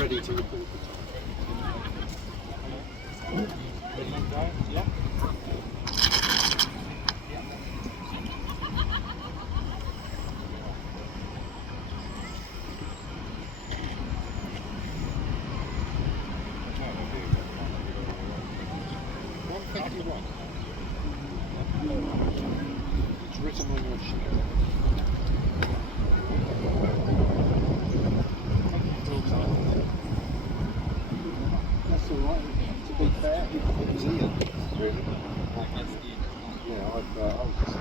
ready to report the time. Yeah. It's written on your sheet. That's all right. To be fair, it was here. Really? Yeah, I was just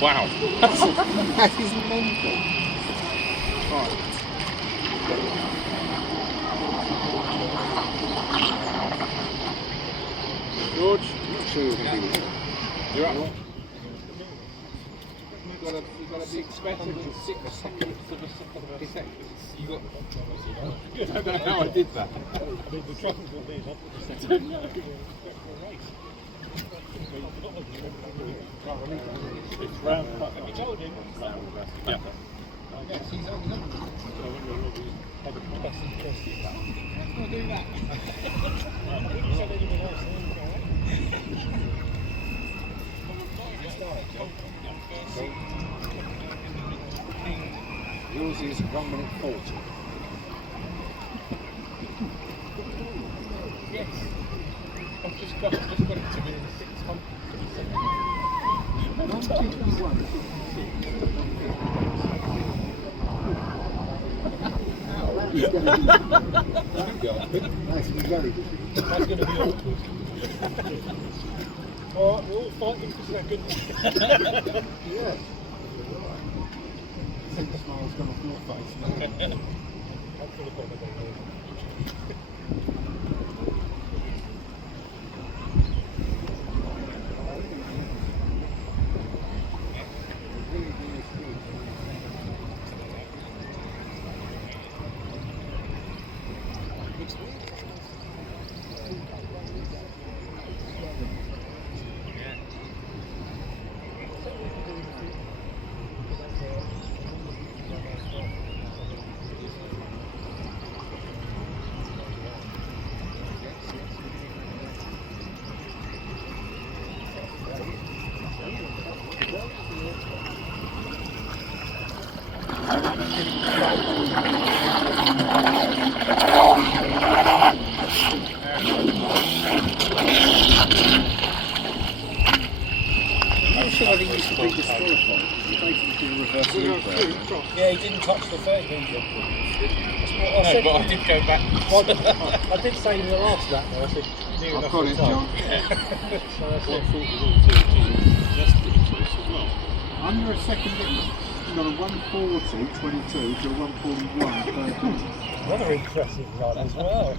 Wow. that is mental. Right. George, I'm not sure you're going to be with you. You're up. You've got to be expected to sit a second for the detectives. I don't know how I did that. The truck has got these up to the second. It's round. Have you told him? Yeah. Yes, he's on. Have a best interest. I'm going to do that. Yours is 1 minute 40. Yes. I've just got it to within 600. That's very good. That's going to be awkward. Alright, we're all fighting for seconds. Yeah. I think the smile's gone off your face now. I'm full of holiday. Yeah, he didn't touch the third engine. No, but I did go back. I did say in the last lap though, I said, near I've enough got on it, time. John. So that's it. Under a second, you've got a 140.22 to a 141.13. Another impressive run as well.